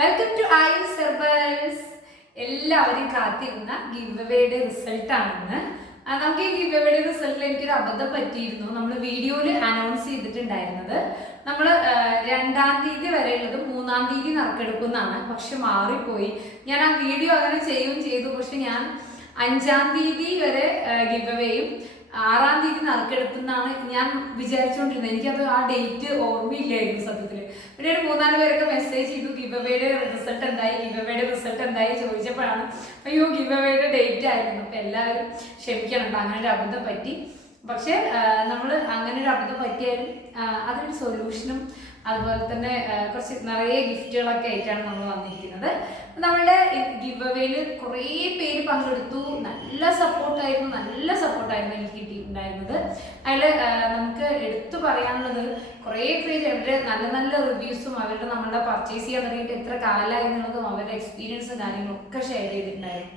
Welcome to ആയുസ് herbals. എല്ലാവരും കാത്തിരുന്ന ഗിവ് അവേയുടെ റിസൾട്ട് ആണെന്ന്. നമുക്ക് ഈ ഗിവ് അവേയുടെ റിസൾട്ടിൽ എനിക്കൊരു അബദ്ധം പറ്റിയിരുന്നു. നമ്മൾ വീഡിയോയിൽ അനൗൺസ് ചെയ്തിട്ടുണ്ടായിരുന്നത് നമ്മൾ 2-ാം തീയതി വരെയുള്ളത് 3-ാം തീയതി നറുക്കെടുക്കുന്നതാണ്. പക്ഷെ മാറിപ്പോയി. ഞാൻ ആ വീഡിയോ അങ്ങനെ ചെയ്യുകയും ചെയ്തു. പക്ഷെ ഞാൻ 5-ാം തീയതി വരെ ഗിവ് അവേയും 6-ാം തീയതി നറുക്കെടുപ്പെന്നാണ് ഞാൻ വിചാരിച്ചുകൊണ്ടിരുന്നത്. എനിക്കത് ആ ഡേറ്റ് ഓർമ്മയില്ലായിരുന്നു സത്യത്തിൽ. പിന്നെ ഒരു 3-4 പേരൊക്കെ മെസ്സേജ് ചെയ്തു ഗിവ് അവേയുടെ റിസൾട്ട് എന്തായി ചോദിച്ചപ്പോഴാണ് അയ്യോ ഗിവ് അവേയുടെ ഡേറ്റ് ആയിരുന്നു. അപ്പം എല്ലാവരും ക്ഷമിക്കണം, അങ്ങനെ ഒരു അബദ്ധം പറ്റി. പക്ഷെ നമ്മൾ അങ്ങനെ ഒരു അബദ്ധം പറ്റിയാലും അതിനൊരു സൊല്യൂഷനും അതുപോലെ തന്നെ കുറച്ച് നിറയെ ഗിഫ്റ്റുകളൊക്കെ ആയിട്ടാണ് നമ്മൾ വന്നിരിക്കുന്നത്. നമ്മളുടെ ഗിവ് അവേയിൽ കുറേ പേര് പങ്കെടുത്തു. നല്ല സപ്പോർട്ടായിരുന്നു എനിക്ക് കിട്ടിയിട്ടുണ്ടായിരുന്നത്. അതിൽ നമുക്ക് എടുത്തു പറയാനുള്ളത് കുറേ പേര് അവരുടെ നല്ല റിവ്യൂസും അവരുടെ നമ്മളുടെ പർച്ചേസ് ചെയ്യാൻ തുടങ്ങിയിട്ട് എത്ര കാലമായി എന്നുള്ളതും അവരുടെ എക്സ്പീരിയൻസും കാര്യങ്ങളും ഒക്കെ ഷെയർ ചെയ്തിട്ടുണ്ടായിരുന്നു.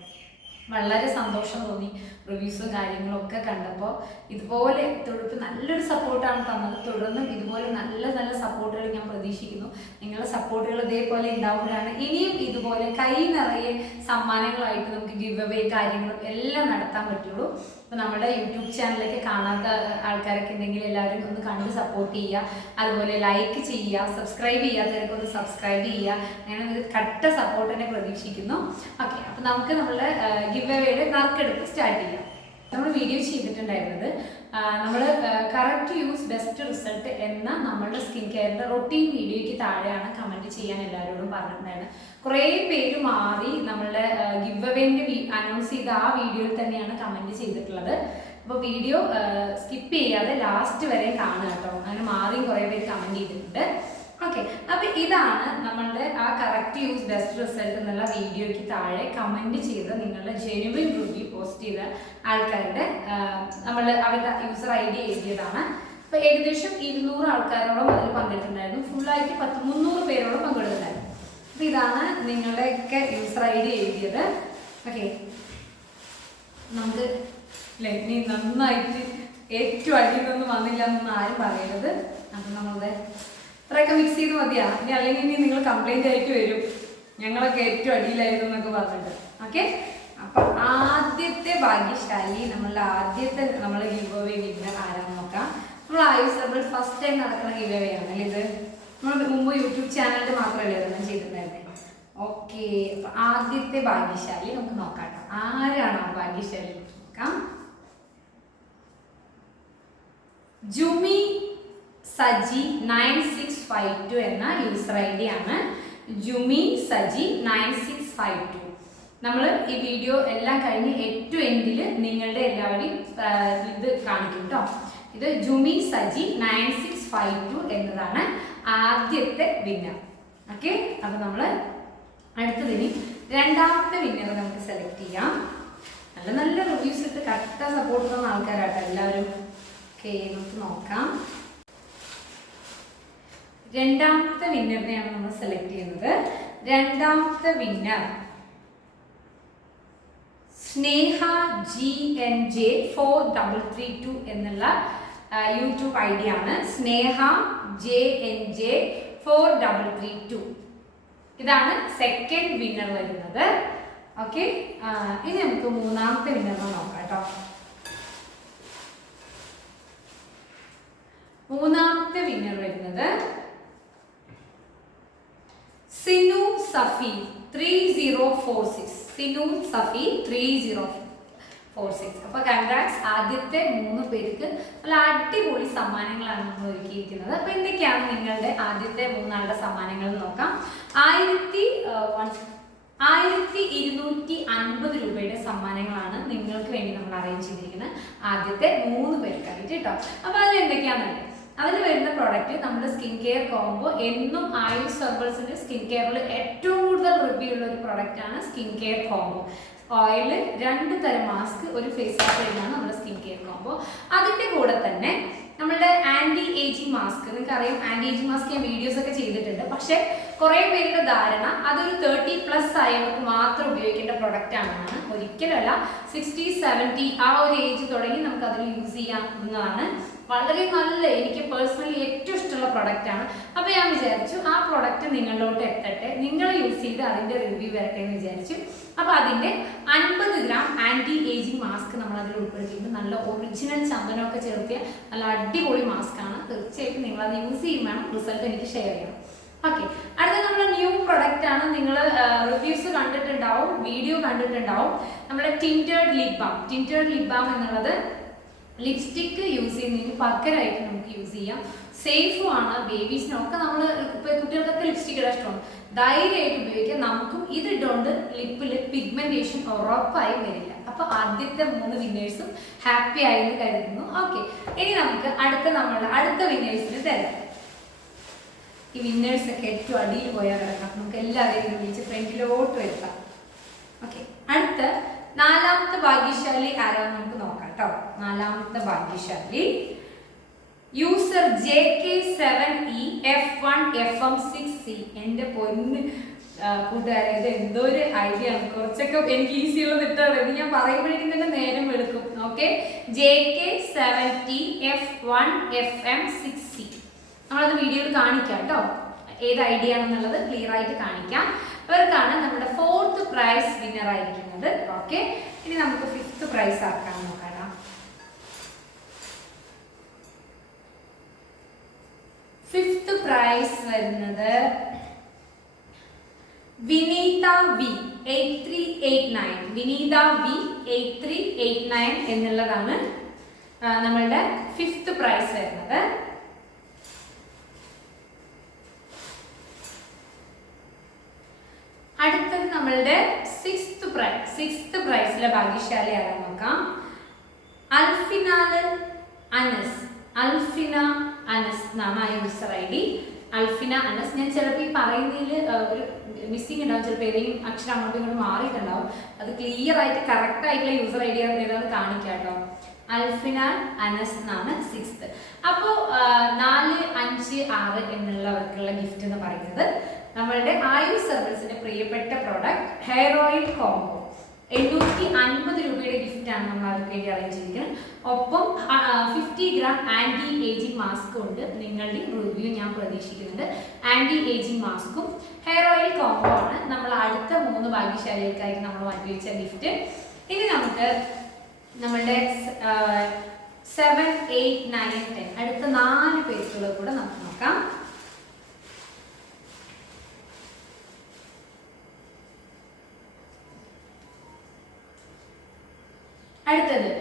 വളരെ സന്തോഷം തോന്നി റിവ്യൂസും കാര്യങ്ങളൊക്കെ കണ്ടപ്പോൾ. ഇതുപോലെ തൊഴുത്ത് നല്ലൊരു സപ്പോർട്ടാണ് തന്നത്. തുടർന്നും ഇതുപോലെ നല്ല സപ്പോർട്ടുകൾ ഞാൻ പ്രതീക്ഷിക്കുന്നു. നിങ്ങളുടെ സപ്പോർട്ടുകൾ ഇതേപോലെ ഉണ്ടാവുമ്പോഴാണ് ഇനിയും ഇതുപോലെ കൈ നിറയെ സമ്മാനങ്ങളായിട്ട് നമുക്ക് ഗിവ് അവേ കാര്യങ്ങളും എല്ലാം നടത്താൻ പറ്റുള്ളൂ. അപ്പോൾ നമ്മുടെ യൂട്യൂബ് ചാനലിലേക്ക് കാണാത്ത ആൾക്കാരൊക്കെ ഉണ്ടെങ്കിൽ എല്ലാവരും ഒന്ന് കണ്ട് സപ്പോർട്ട് ചെയ്യുക. അതുപോലെ ലൈക്ക് ചെയ്യുക, സബ്സ്ക്രൈബ് ചെയ്യാത്തവരൊക്കെ ഒന്ന് സബ്സ്ക്രൈബ് ചെയ്യുക. അങ്ങനെ ഒരു കട്ട സപ്പോർട്ട് തന്നെ പ്രതീക്ഷിക്കുന്നു. ഓക്കെ, അപ്പോൾ നമുക്ക് നമ്മളുടെ ഗിവ് അവേയുടെ നറുക്കെടുപ്പ് സ്റ്റാർട്ട് ചെയ്യാം. നമ്മൾ വീഡിയോ ചെയ്തിട്ടുണ്ടായിരുന്നത് നമ്മൾ കറക്റ്റ് യൂസ് ബെസ്റ്റ് റിസൾട്ട് എന്ന നമ്മളുടെ സ്കിൻ കെയറിൻ്റെ റൊട്ടീൻ വീഡിയോയ്ക്ക് താഴെയാണ് കമൻറ്റ് ചെയ്യാൻ എല്ലാവരോടും പറഞ്ഞിട്ടുണ്ടായിരുന്നത്. കുറേ പേര് മാറി നമ്മളുടെ ഗിവ് അവേൻ്റെ അനൗൺസ് ചെയ്ത ആ വീഡിയോയിൽ തന്നെയാണ് കമൻറ്റ് ചെയ്തിട്ടുള്ളത്. അപ്പോൾ വീഡിയോ സ്കിപ്പ് ചെയ്യാതെ ലാസ്റ്റ് വരെ കാണുക കേട്ടോ. അങ്ങനെ മാറിയും കുറേ പേര് കമൻറ്റ് ചെയ്തിട്ടുണ്ട്. ഓക്കെ, അപ്പോൾ ഇതാണ് നമ്മളുടെ ആ കറക്റ്റ് യൂസ് ബെസ്റ്റ് റിസൾട്ട് എന്നുള്ള വീഡിയോയ്ക്ക് താഴെ കമൻറ്റ് ചെയ്ത് നിങ്ങളുടെ ജെനുവിൻ റിവ്യൂ പോസ്റ്റ് ചെയ്ത ആൾക്കാരുടെ അവരുടെ യൂസർ ID എഴുതിയതാണ്. അപ്പോൾ ഏകദേശം 200 ആൾക്കാരോളം അതിൽ പങ്കെടുത്തിട്ടുണ്ടായിരുന്നു. ഫുള്ളായിട്ട് 300 പേരോളം പങ്കെടുത്തിട്ടുണ്ടായിരുന്നു. അപ്പോൾ ഇതാണ് നിങ്ങളുടെയൊക്കെ യൂസർ ID എഴുതിയത്. ഓക്കെ, നമുക്ക് അല്ലേ നീ നന്നായിട്ട് ഏറ്റവും അടിയിലൊന്നും വന്നില്ല എന്നൊന്നും ആരും പറയരുത്. അപ്പം നമ്മളുടെ ഇത്രയൊക്കെ മിക്സ് ചെയ്ത് മതിയാ. ഇനി അല്ലെങ്കിൽ ഇനി നിങ്ങൾ കംപ്ലൈൻ്റ് ആയിട്ട് വരും, ഞങ്ങളൊക്കെ ഏറ്റവും അടിയിലായിരുന്നു എന്നൊക്കെ പറഞ്ഞിട്ട്. ഓക്കെ, അപ്പം ആദ്യത്തെ ഭാഗ്യശാലി നമ്മൾ ഗിവ് അവേ വിന്നർ ആരാന്ന് നോക്കാം. നമ്മൾ ആയുസ് ഹെർബൽ ഫസ്റ്റ് ടൈം നടക്കുന്ന ഗിവ് അവേ ആണ് അല്ലേ ഇത്. നമ്മൾ മുമ്പ് യൂട്യൂബ് ചാനലിൽ മാത്രമല്ലേ അതൊന്നും ചെയ്തിട്ടുണ്ടായിരുന്നത്. ഓക്കെ, അപ്പം ആദ്യത്തെ ഭാഗ്യശാലി നമുക്ക് നോക്കാം കേട്ടോ. ആരാണ് ആ ഭാഗ്യശാലി നോക്കാം. ജുമി സജി 9652 എന്ന യൂസർ ID ആണ്. ജുമി സജി 9652. നമ്മൾ ഈ വീഡിയോ എല്ലാം കഴിഞ്ഞ് ഏറ്റവും എൻഡിൽ നിങ്ങളുടെ എല്ലാവരെയും ഇത് കാണിക്കും കേട്ടോ. ഇത് ജുമി സജി 9652 എന്നതാണ് ആദ്യത്തെ വിന്നർ. ഓക്കെ, അപ്പോൾ നമ്മൾ അടുത്തതിന് രണ്ടാമത്തെ വിന്നറെ നമുക്ക് സെലക്ട് ചെയ്യാം. നല്ല റിവ്യൂസ് ഇട്ട് കട്ട സപ്പോർട്ട് തന്ന ആൾക്കാരാട്ടോ എല്ലാവരും. ഓക്കെ, നമുക്ക് നോക്കാം. രണ്ടാമത്തെ വിന്നറിനെയാണ് നമ്മൾ സെലക്ട് ചെയ്യുന്നത്. രണ്ടാമത്തെ വിന്നർ സ്നേഹ GNJ 4332 എന്നുള്ള യൂട്യൂബ് ID ആണ്. സ്നേഹ JNJ 4332. ഇതാണ് സെക്കൻഡ് വിന്നർ വരുന്നത്. ഓക്കെ, ഇനി നമുക്ക് മൂന്നാമത്തെ വിന്നറിനെ നോക്കാം കേട്ടോ. മൂന്നാമത്തെ വിന്നർ വരുന്നത് സിനു സഫി 3046. സിനു സഫി 3046. അപ്പോൾ കൺഗ്രാറ്റ്സ്. ആദ്യത്തെ 3 പേർക്ക് നല്ല അടിപൊളി സമ്മാനങ്ങളാണ് നമ്മൾ ഒരുക്കിയിരിക്കുന്നത്. അപ്പോൾ എന്തൊക്കെയാണ് നിങ്ങളുടെ ആദ്യത്തെ 3 ആളുടെ സമ്മാനങ്ങൾ നോക്കാം. 1250 രൂപയുടെ സമ്മാനങ്ങളാണ് നിങ്ങൾക്ക് വേണ്ടി നമ്മൾ അറേഞ്ച് ചെയ്തിരിക്കുന്നത് ആദ്യത്തെ 3 പേർക്കായിട്ട് കേട്ടോ. അപ്പോൾ അതിൽ എന്തൊക്കെയാണെന്നല്ലേ, അതിൽ വരുന്ന പ്രോഡക്റ്റ് നമ്മുടെ സ്കിൻ കെയർ കോംബോ. എന്നും ആയുസ് ഹെർബൽസിന്റെ സ്കിൻ കെയറിൽ ഏറ്റവും കൂടുതൽ റിവ്യൂ ഉള്ള ഒരു പ്രോഡക്റ്റ് ആണ് സ്കിൻ കെയർ കോംബോ. ഓയിൽ, 2 തരം മാസ്ക്, ഒരു ഫേസ് ക്രീമാണ് നമ്മുടെ സ്കിൻ കെയർ കോംബോ. അതിൻ്റെ കൂടെ തന്നെ നമ്മളുടെ ആന്റി ഏജിങ് മാസ്ക്. നിങ്ങൾക്ക് അറിയാം, ആന്റി ഏജിങ് മാസ്ക് ഞാൻ വീഡിയോസ് ഒക്കെ ചെയ്തിട്ടുണ്ട്. പക്ഷെ കുറെ പേരുടെ ധാരണ അതൊരു 30+ ആയവർക്ക് മാത്രം ഉപയോഗിക്കേണ്ട പ്രൊഡക്റ്റ് ആണെന്നാണ്. ഒരിക്കലല്ല, 60, 70 ആ ഒരു ഏജ് തുടങ്ങി നമുക്ക് അതിൽ യൂസ് ചെയ്യാവുന്നതാണ്. വളരെ നല്ല, എനിക്ക് പേഴ്സണലി ഏറ്റവും ഇഷ്ടമുള്ള പ്രൊഡക്റ്റ് ആണ്. അപ്പോൾ ഞാൻ വിചാരിച്ചു ആ പ്രൊഡക്റ്റ് നിങ്ങളിലോട്ട് എത്തട്ടെ, നിങ്ങൾ യൂസ് ചെയ്ത് അതിൻ്റെ റിവ്യൂ വരട്ടെ എന്ന് വിചാരിച്ചു. അപ്പോൾ അതിൻ്റെ 50 ഗ്രാം ആൻറ്റി ഏജിങ് മാസ്ക് നമ്മൾ അതിൽ ഉൾപ്പെടുത്തിയിട്ട് നല്ല ഒറിജിനൽ ചന്ദനമൊക്കെ ചേർത്തിയ നല്ല അടിപൊളി മാസ്ക് ആണ്. തീർച്ചയായിട്ടും നിങ്ങൾ അത് യൂസ് ചെയ്യും വേണം, റിസൾട്ട് എനിക്ക് ഷെയർ ചെയ്യണം. ഓക്കെ, അടുത്ത നമ്മുടെ ന്യൂ പ്രൊഡക്റ്റ് ആണ്. നിങ്ങൾ റിവ്യൂസ് കണ്ടിട്ടുണ്ടാവും, വീഡിയോ കണ്ടിട്ടുണ്ടാവും. നമ്മുടെ ടിൻറ്റേർഡ് ലിപ് ബാം. ടിൻറ്റേർഡ് ലിപ് ബാം എന്നുള്ളത് ലിപ്സ്റ്റിക്ക് യൂസ് ചെയ്യുന്നതിന് പകരമായിട്ട് നമുക്ക് യൂസ് ചെയ്യാം. സേഫും ആണ്, ബേബീസിനൊക്കെ നമ്മൾ കുട്ടികൾക്കൊക്കെ ലിപ്സ്റ്റിക് ഇടാൻ ഇഷ്ടമാണ്, ധൈര്യമായിട്ട് ഉപയോഗിക്കാം. നമുക്കും ഇതിട്ടുകൊണ്ട് ലിപ്പിൽ പിഗ്മെന്റേഷൻ ഉറപ്പായി വരില്ല. അപ്പോൾ ആദ്യത്തെ 3 വിന്നേഴ്സും ഹാപ്പി ആയെന്ന് കരുതുന്നു. ഓക്കെ, ഇനി നമുക്ക് അടുത്ത വിന്നേഴ്സിന് തരാം. ഈ വിന്നേഴ്സ് ഒക്കെ ഏറ്റവും അടിയിൽ പോയാൽ കിടക്കാം. നമുക്ക് എല്ലാവരെയും വിളിച്ച് ഫ്രണ്ടിലോട്ട് വരുത്താം. ഓക്കെ, അടുത്ത 4ാമത്തെ ഭാഗ്യശാലി ആരാന്ന് നമുക്ക് നോക്കാം കേട്ടോ. 4ാമത്തെ ഭാഗ്യശാലി യൂസർ JK7EF1FM6C. എൻ്റെ പൊന്ന് കൂട്ടുകാരെ, ഇത് എന്തോ ഒരു ഐഡിയ ആണ്. കുറച്ചൊക്കെ എനിക്ക് ഈസിയുള്ളത് ഇട്ടാണ്. ഇത് ഞാൻ പറയുമ്പോഴേക്കും തന്നെ നേരം എടുക്കും. Okay, JK7EF1FM6C. നമ്മളത് വീഡിയോയിൽ കാണിക്കാം കേട്ടോ, ഏത് ഐഡിയ ആണെന്നുള്ളത് ക്ലിയർ ആയിട്ട് കാണിക്കാം. ഇവർക്കാണ് നമ്മുടെ 4th പ്രൈസ് വിന്നർ ആയിരിക്കുന്നത്. ഓക്കെ, ഇനി നമുക്ക് 5th പ്രൈസ് ആക്കാൻ നോക്കാം. 5th പ്രൈസ് വരുന്നത് വിനീത വി 8389. വിനീത വി 8389 എന്നുള്ളതാണ് നമ്മളുടെ 5th പ്രൈസ് വരുന്നത്. അടുത്തത് നമ്മളുടെ 6th പ്രൈസിലെ ഭാഗ്യശാലി ആരാന്ന് നോക്കാം. അൽഫിന അനസ് എന്നാണ് ആ യൂസർ ID. അൽഫിന അനസ്. ഞാൻ ചിലപ്പോൾ ഈ പറയുന്നതിൽ ഒരു മിസ്സിംഗ് ഉണ്ടാവും, ചിലപ്പോൾ ഏതെങ്കിലും അക്ഷരം അങ്ങോട്ടും ഇങ്ങോട്ടും മാറിയിട്ടുണ്ടാവും. അത് ക്ലിയർ ആയിട്ട് കറക്റ്റ് ആയിട്ടുള്ള യൂസർ ID ഏതാണെന്ന് കാണിക്കാം കേട്ടോ. അൽഫിന അനസ് എന്നാണ് 6th. അപ്പോൾ 4, 5, 6 എന്നുള്ളവർക്കുള്ള ഗിഫ്റ്റ് എന്ന് പറയുന്നത് നമ്മളുടെ ആയുഷ് സർവീസിന്റെ പ്രിയപ്പെട്ട പ്രോഡക്റ്റ് ഹെയർ ഓയിൽ കോംബോ 850 രൂപയുടെ ഗിഫ്റ്റാണ് നമ്മൾ അവർക്ക് വേണ്ടി അറേഞ്ച് ചെയ്തിരിക്കുന്നത്. ഒപ്പം 50 ഗ്രാം ആന്റി ഏജിങ് മാസ്ക് ഉണ്ട്. നിങ്ങളുടെ റിവ്യൂ ഞാൻ പ്രതീക്ഷിക്കുന്നുണ്ട്. ആന്റി ഏജിങ് മാസ്കും ഹെയർ ഓയിൽ കോംബോ ആണ് നമ്മൾ അടുത്ത 3 ഭാഗ്യശാലികൾക്കായിട്ട് നമ്മൾ മാറ്റിവെച്ച ഗിഫ്റ്റ്. ഇനി നമുക്ക് നമ്മളുടെ 7, 8, 9, 10 അടുത്ത 4 പേജുകൾ കൂടെ നമുക്ക് നോക്കാം. അടുത്തത്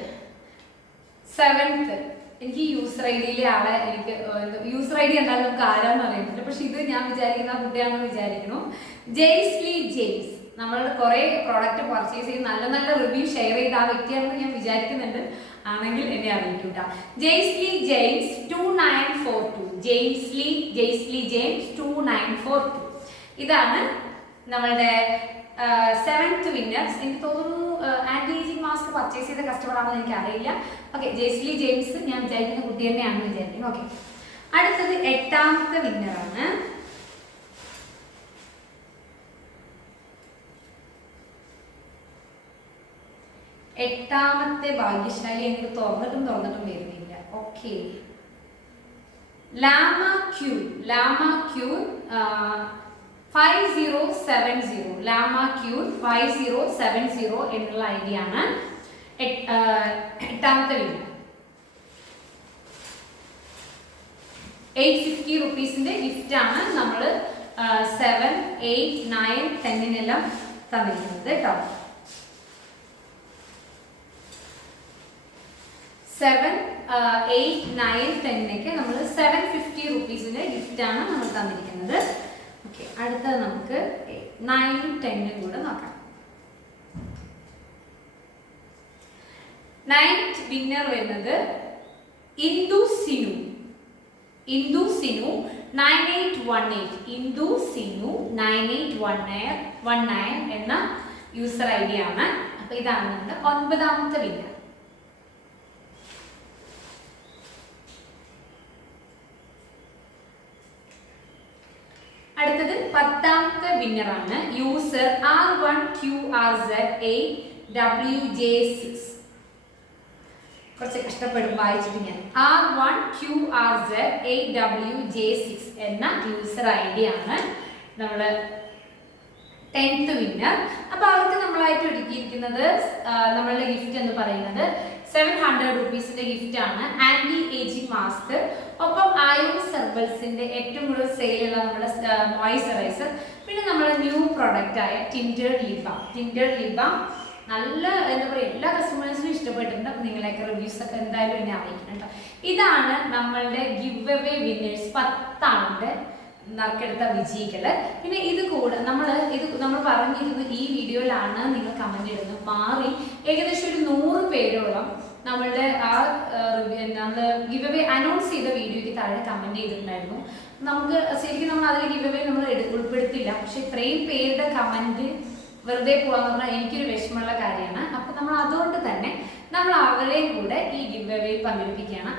7th. എനിക്ക് യൂസർ ഐഡിയിലെ ആളെ യൂസർ ID എന്തായാലും നമുക്ക് ആരാന്ന് അറിയുന്നില്ല, പക്ഷെ ഇത് ഞാൻ വിചാരിക്കുന്ന കുട്ടിയാണെന്ന് വിചാരിക്കുന്നു. ജെയ്സ്ലി ജെയിംസ്. നമ്മളുടെ കുറെ പ്രോഡക്റ്റ് പർച്ചേസ് ചെയ്ത് നല്ല നല്ല റിവ്യൂ ഷെയർ ചെയ്ത ആ വ്യക്തിയാണെന്ന് ഞാൻ വിചാരിക്കുന്നുണ്ട്. ആണെങ്കിൽ എന്നെ അറിയിക്കൂട്ട. ജെയ്സ്ലി ജെയിംസ് 2942. ജെയ്സ്ലി ജെയിംസ് 2942. ഇതാണ് നമ്മളുടെ 7th വിന്നേഴ്സ്. എനിക്ക് തോന്നുന്നു ആന്റി ഏജിങ് മാസ്ക് പർച്ചേസ് ചെയ്ത കസ്റ്റമർ ആണെന്ന് എനിക്ക് അറിയില്ല. ഓക്കെ, ജെയ്സ്ലി ജെയിംസ് ഞാൻ വിചാരിക്കുന്ന കുട്ടി തന്നെയാണെന്ന് വിചാരിക്കുന്നു. ഓക്കെ, അടുത്തത് 8ാമത്തെ വിന്നറാണ്. എട്ടാമത്തെ ഭാഗ്യശാലി എനിക്ക് തുറന്നിട്ടും വരുന്നില്ല. ഓക്കെ, ലാമ ക്യൂ 5070. ലാമ ക്യൂ 5070 എന്നുള്ള ID ആണ് 8ാമത്തെ വിന്നർ. 850 റുപ്പീസിന്റെ ഗിഫ്റ്റ് ആണ് നമ്മൾ 7, 8, 9, 10 തന്നിരിക്കുന്നത് കേട്ടോ. 7, 8, 9, 10 നമ്മൾ 750 റുപ്പീസിന്റെ ഗിഫ്റ്റ് ആണ് നമ്മൾ തന്നിരിക്കുന്നത്. ഓക്കെ, അടുത്തത് നമുക്ക് 9, 10 കൂടെ നോക്കാം. 9th വിന്നർ വരുന്നത് ഇന്ദു സിനു 9818. ഇന്ദു സിനു 9819 എന്ന യൂസർ ID ആണ്. അപ്പൊ ഇതാണ് നമ്മുടെ 9ാമത്തെ വിന്നർ. അടുത്തത് 10ാമത്തെ വിന്നറാണ് യൂസർ R1QRZ8WJ6. കുറച്ച് കഷ്ടപ്പെടും വായിച്ചിട്ട് ഞാൻ. R1QRZ8WJ6 എന്ന യൂസർ ID ആണ് നമ്മൾ 10th വിന്നർ. അപ്പൊ അവർക്ക് നമ്മളായിട്ട് ഒരുക്കിയിരിക്കുന്നത് നമ്മളുടെ ഗിഫ്റ്റ് എന്ന് പറയുന്നത് 700 റുപ്പീസിന്റെ ഗിഫ്റ്റ് ആണ്. ആന്റി ഏജിങ് മാസ്ക്, ഒപ്പം ആയുസ് ഹെർബൽസിന്റെ ഏറ്റവും കൂടുതൽ സെയിലുള്ള നമ്മുടെ മോയ്സ്ചറൈസർ, പിന്നെ നമ്മുടെ ന്യൂ പ്രൊഡക്റ്റ് ആയ ടിൻറ്റേഡ് ലിപ് ബാം. നല്ല എന്താ പറയുക, എല്ലാ കസ്റ്റമേഴ്സിനും ഇഷ്ടപ്പെട്ടിട്ടുണ്ട്. അപ്പം നിങ്ങളെയൊക്കെ റിവ്യൂസ് ഒക്കെ എന്തായാലും എന്നെ അറിയിക്കണം കേട്ടോ. ഇതാണ് നമ്മളുടെ ഗിവ് അവേ വിന്നേഴ്സ്, 10 ആളുടെ നറുക്കെടുത്ത വിജയികള്. പിന്നെ ഇത് നമ്മൾ പറഞ്ഞിരുന്നു ഈ വീഡിയോയിലാണ് നിങ്ങൾ കമന്റ് ഇടുന്നത്, മാറി ഏകദേശം ഒരു 100 പേരോളം നമ്മളുടെ ആ ഗിവ് അവേ അനൗൺസ് ചെയ്ത വീഡിയോയ്ക്ക് താഴെ കമന്റ് ചെയ്തിട്ടുണ്ടായിരുന്നു. നമുക്ക് ശരിക്കും നമ്മൾ അതിൽ ഗിവ് അവേ നമ്മൾ ഉൾപ്പെടുത്തില്ല, പക്ഷെ ഇത്രയും പേരുടെ കമന്റ് വെറുതെ പോകാന്ന് പറഞ്ഞാൽ എനിക്കൊരു വിഷമമുള്ള കാര്യമാണ്. അപ്പൊ നമ്മൾ അതുകൊണ്ട് തന്നെ നമ്മൾ അവരെയും കൂടെ ഈ ഗിവ് അവേയിൽ പങ്കെടുപ്പിക്കുകയാണ്.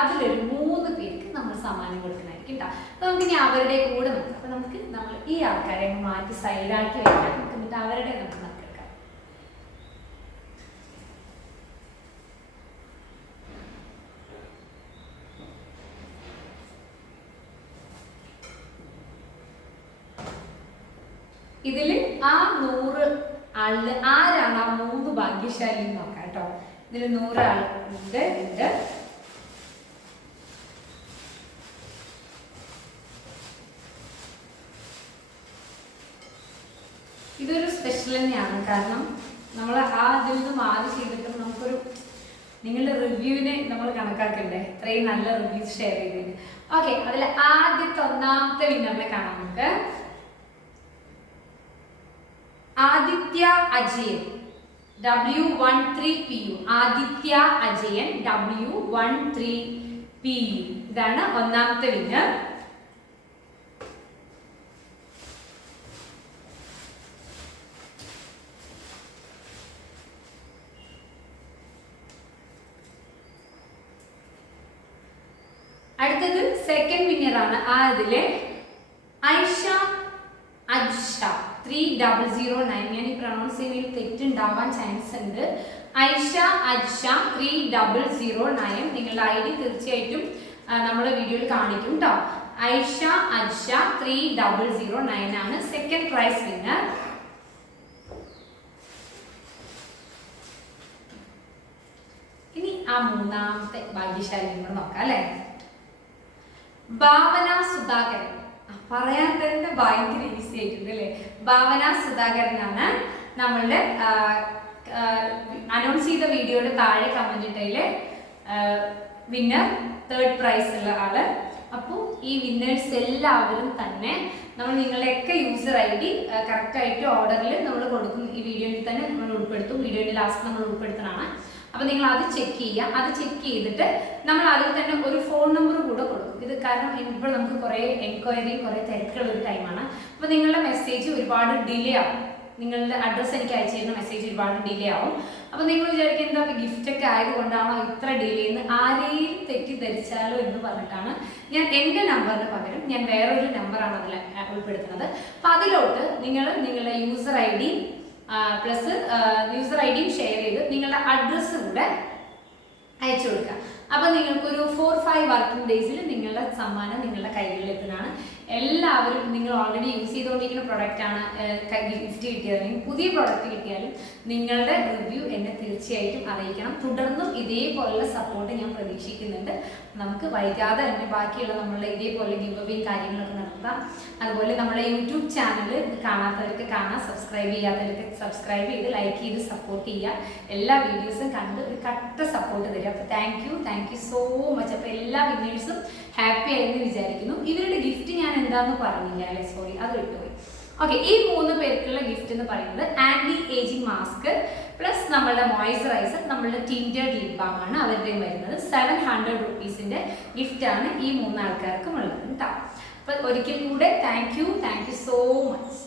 അതിലൊരു 3 പേർക്ക് നമ്മൾ സമ്മാനം കൊടുക്കണമായിരിക്കും കേട്ടോ. അപ്പൊ നമുക്ക് ഇനി അവരുടെ കൂടെ നോക്കാം. അപ്പൊ നമ്മൾ ഈ ആൾക്കാരെ മാറ്റി സൈഡാക്കി വെക്കാം. എന്നിട്ട് അവരുടെ നമുക്ക് നോക്കാം. ഇതിൽ ആ 100 ആളില് ആരാണ് ആ 3 ഭാഗ്യശാലി നോക്കാം കേട്ടോ. ഇതിൽ 100 ആളുണ്ട്. ഇതൊരു സ്പെഷ്യൽ തന്നെയാണ്, കാരണം നമ്മൾ ആ ഇതിൽ നിന്ന് മാറി ചെയ്തിട്ട് നമുക്കൊരു നിങ്ങളുടെ റിവ്യൂവിനെ നമ്മൾ കണക്കാക്കണ്ടേ, ഇത്രയും നല്ല റിവ്യൂസ് ഷെയർ ചെയ്തതിന്. ഓക്കെ, അതിൽ ആദ്യത്തെ 1ാമത്തെ വിന്നറിനെ കാണാം നമുക്ക്. ആദിത്യ അജയൻ W13PU. ആദിത്യ അജയൻ W13PU. ഇതാണ് 1ാമത്തെ വിന്നർ. അടുത്തത് സെക്കൻഡ് വിന്നർ ആണ്. അതിലെ ഐഷ അജ്ഷ 3009. ഞാൻ ഈ പ്രൊണൗൺസ് ചെയ്യുന്നതിൽ തെറ്റുണ്ടാവാൻ ചാൻസ് ഉണ്ട്. ഐഷ അജ്ഷ 3009. നിങ്ങളുടെ ID തീർച്ചയായിട്ടും നമ്മുടെ വീഡിയോയിൽ കാണിക്കും കേട്ടോ. ഐഷ അജ്ഷ 3009 ആണ് സെക്കൻഡ് പ്രൈസ് വിന്നർ. ഇനി ആ 3ാമത്തെ ഭാഗ്യശാലി നമ്മൾ നോക്കാം അല്ലെ. ഭാവന സുധാകരൻ. പറയാൻ തന്നെ ഭയങ്കര ഈസി ആയിട്ടുണ്ട് അല്ലേ. ഭാവന സുധാകരനാണ് നമ്മളുടെ അനൗൺസ് ചെയ്ത വീഡിയോയുടെ താഴെ കമന്റ് ഇട്ടതിലെ വിന്നർ, 3rd പ്രൈസ് ഉള്ള ആള്. അപ്പോൾ ഈ വിന്നേഴ്സ് എല്ലാവരും തന്നെ നമ്മൾ നിങ്ങളുടെയൊക്കെ യൂസർ ID കറക്റ്റായിട്ട് ഓർഡറിൽ നമ്മൾ കൊടുക്കും. ഈ വീഡിയോയിൽ തന്നെ നമ്മൾ ഉൾപ്പെടുത്തും. വീഡിയോയുടെ ലാസ്റ്റ് നമ്മൾ ഉൾപ്പെടുത്തണമാണ്. അപ്പോൾ നിങ്ങൾ അത് ചെക്ക് ചെയ്യുക. അത് ചെക്ക് ചെയ്തിട്ട് നമ്മൾ അതിൽ തന്നെ ഒരു ഫോൺ നമ്പർ കൂടെ കൊടുക്കും. ഇത് കാരണം ഇപ്പോൾ നമുക്ക് കുറേ എൻക്വയറിയും കുറേ തിരക്കുള്ള ഒരു ടൈമാണ്. അപ്പോൾ നിങ്ങളുടെ മെസ്സേജ് ഒരുപാട് ഡിലേ ആവും. നിങ്ങളുടെ അഡ്രസ്സ് എനിക്ക് അയച്ചു തരുന്ന മെസ്സേജ് ഒരുപാട് ഡിലേ ആവും. അപ്പോൾ നിങ്ങൾ വിചാരിക്കുക എന്താ ഇപ്പോൾ ഗിഫ്റ്റൊക്കെ ആയതുകൊണ്ടാണോ ഇത്ര ഡിലേ എന്ന് ആരെയും തെറ്റിദ്ധരിച്ചാലോ എന്ന് പറഞ്ഞിട്ടാണ് ഞാൻ എൻ്റെ നമ്പറിന് പകരം ഞാൻ വേറൊരു നമ്പറാണ് അതിൽ ഉൾപ്പെടുത്തുന്നത്. അപ്പോൾ അതിലോട്ട് നിങ്ങളുടെ യൂസർ ID പ്ലസ് യൂസർ IDയും ഷെയർ ചെയ്ത് നിങ്ങളുടെ അഡ്രസ്സ് കൂടെ അയച്ചു കൊടുക്കുക. അപ്പോൾ നിങ്ങൾക്കൊരു 4-5 വർക്കിംഗ് ഡേയ്സിൽ നിങ്ങളുടെ സമ്മാനം നിങ്ങളുടെ കൈകളിൽ എത്തുന്നതാണ്. എല്ലാവരും നിങ്ങൾ ഓൾറെഡി യൂസ് ചെയ്തുകൊണ്ടിരിക്കുന്ന പ്രൊഡക്റ്റാണ് ഗിഫ്റ്റ് കിട്ടിയതെങ്കിൽ പുതിയ പ്രൊഡക്റ്റ് കിട്ടിയാലും നിങ്ങളുടെ റിവ്യൂ എന്നെ തീർച്ചയായിട്ടും അറിയിക്കണം. തുടർന്നും ഇതേപോലുള്ള സപ്പോർട്ട് ഞാൻ പ്രതീക്ഷിക്കുന്നുണ്ട്. നമുക്ക് വൈകാതെ തന്നെ ബാക്കിയുള്ള നമ്മളുടെ ഇതേപോലെ ഗിവ് അവേ കാര്യങ്ങളൊക്കെ നടത്താം. അതുപോലെ നമ്മുടെ യൂട്യൂബ് ചാനൽ കാണാത്തവർക്ക് കാണാം, സബ്സ്ക്രൈബ് ചെയ്യാത്തവർക്ക് സബ്സ്ക്രൈബ് ചെയ്ത് ലൈക്ക് ചെയ്ത് സപ്പോർട്ട് ചെയ്യുക. എല്ലാ വീഡിയോസും കണ്ട് ഒരു കട്ട സപ്പോർട്ട് തരിക. അപ്പോൾ താങ്ക് യു സോ മച്ച്. അപ്പോൾ എല്ലാ വിന്നേഴ്സും ഹാപ്പി ആയെന്ന് വിചാരിക്കുന്നു. ഇവരുടെ ഗിഫ്റ്റ് ഞാൻ എന്താണെന്ന് പറഞ്ഞില്ല അല്ലേ, സോറി അത് വിട്ടുപോയി. ഓക്കെ, ഈ 3 പേർക്കുള്ള ഗിഫ്റ്റ് എന്ന് പറയുന്നത് ആന്റി ഏജിങ് മാസ്ക് പ്ലസ് നമ്മളുടെ മോയ്സ്ചറൈസർ, നമ്മളുടെ ടിൻറ്റേഡ് ലിപ് ബാം ആണ് അവരുടെയും വരുന്നത്. 700 റുപ്പീസിന്റെ ഗിഫ്റ്റാണ് ഈ 3 ആൾക്കാർക്കും ഉള്ളത് കേട്ടോ. അപ്പോൾ ഒരിക്കൽ കൂടെ താങ്ക് യു സോ മച്ച്.